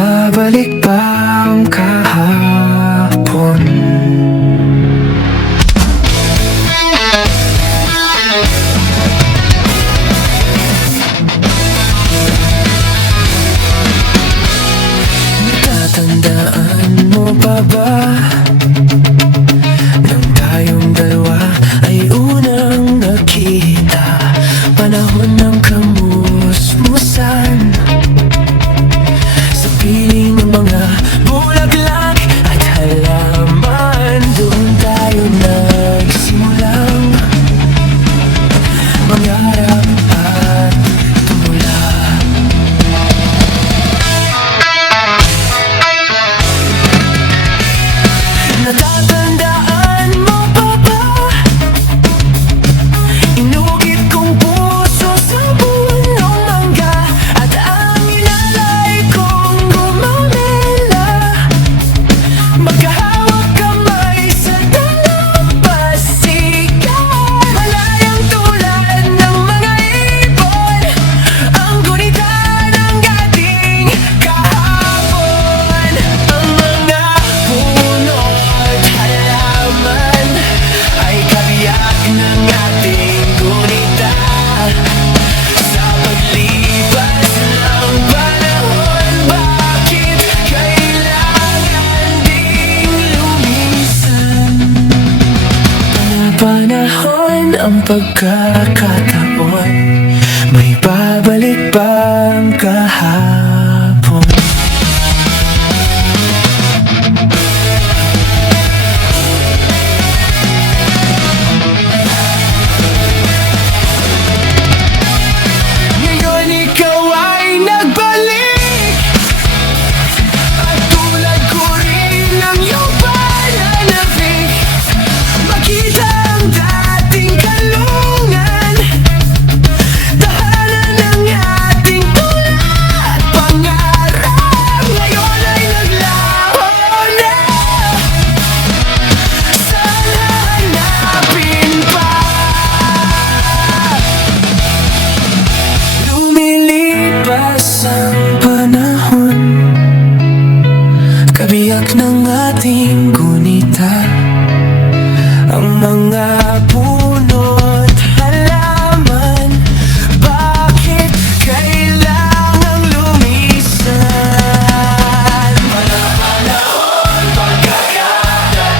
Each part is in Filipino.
babalik ba ang kahapon? Natatandaan mo pa ba nang tayong dalawa ay unang nakita? Panahon ng kamusmusan sa piling ng mga bulaklak at halaman. Doon tayo nagsimulang mangarap at tumula. Natatandaan mo pa ba? Inugit kong puso sa punong mangga at ang inalay kong gumamela. Magkahawak kamay sa dalampasigan, malayang tulad ng mga ibon, ang gunita ng ating kahapon. Ang mga puno at halaman ay kabiyak ng ating gunita. Sa paglipas ng panahon, bakit kailangan ding lumisan? Panahon ang pagkakataon, may babalik ba ang kahapon? Ngayon ikaw ay nagbalik at tulad ko rin ang iyong pananabik. Makita ang dating kalungan, tahanan ng ating tula at pangarap. Ngayon ay naglaho na, sana hanapin pa. Lumilipas ang panahon, kabiyak ng ating gunita. Ang mga puno't halaman, bakit kailangang lumisan? Panahon, pagkakataon,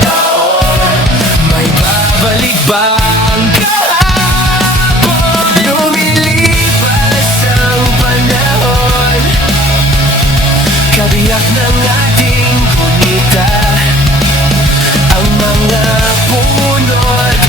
may babalik ba ang kahapon? Lumilipas ang panahon, kabiyak ng ating gunita. Ang mga puno't